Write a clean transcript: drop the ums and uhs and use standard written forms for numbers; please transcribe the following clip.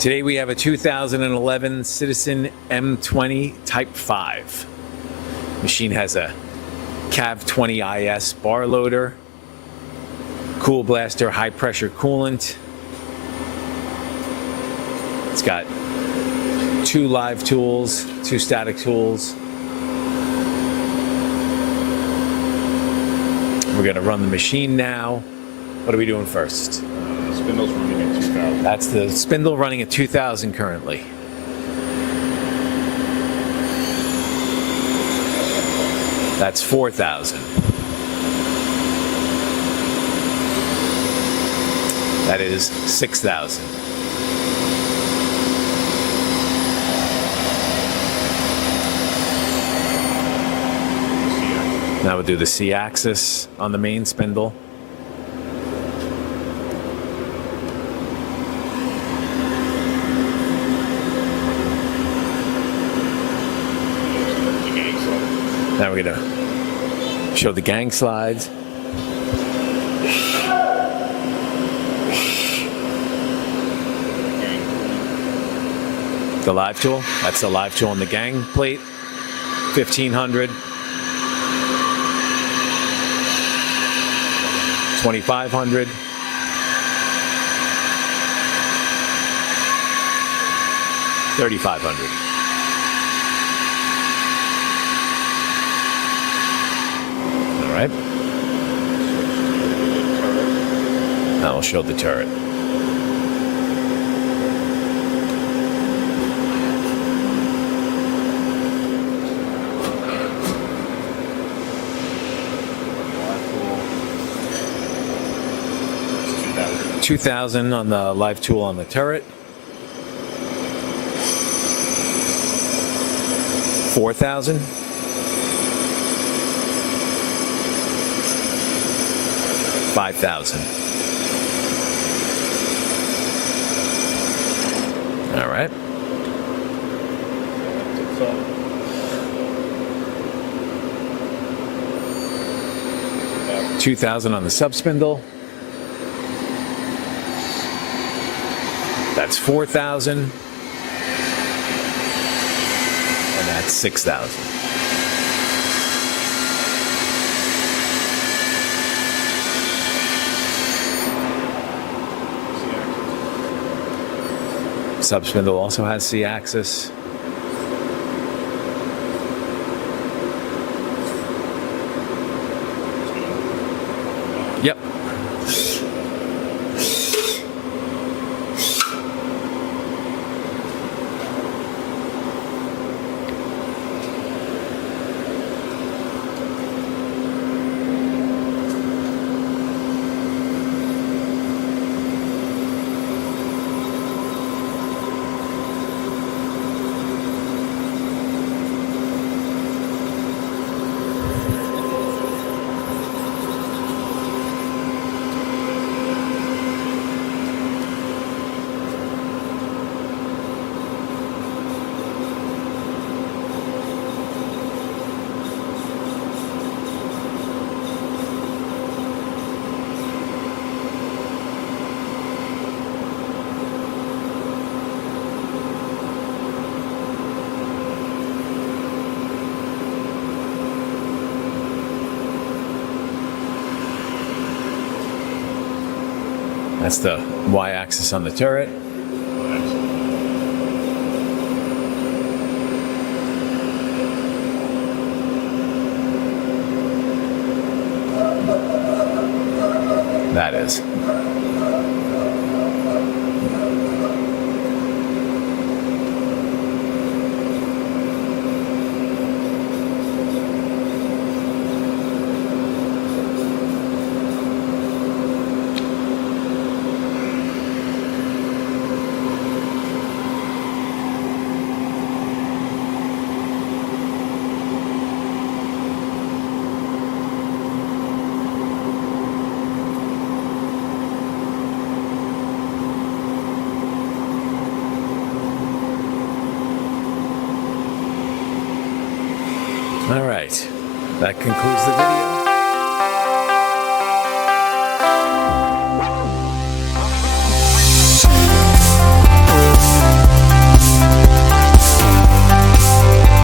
Today we have a 2011 Citizen M20 Type 5. Machine has a Cav 20 IS bar loader, Cool Blaster high pressure coolant. It's got 2 live tools, 2 static tools. We're gonna run the machine now. What are we doing first? The spindle's running at 2000. That's the spindle running at 2000 currently. That's 4000. That is 6000. Now we'll do the C-axis on the main spindle. Now we're gonna show the gang slides. The live tool, that's the live tool on the gang plate. 1500. 2500. 3500. All right. Now we'll show the turret. $2,000 on the live tool on the turret. $4,000. $5,000. All right. $2,000 on the sub spindle. That's 4,000, and that's 6,000. Sub spindle also has C-axis. Yep. That's the Y-axis on the turret. That is. All right, that concludes the video.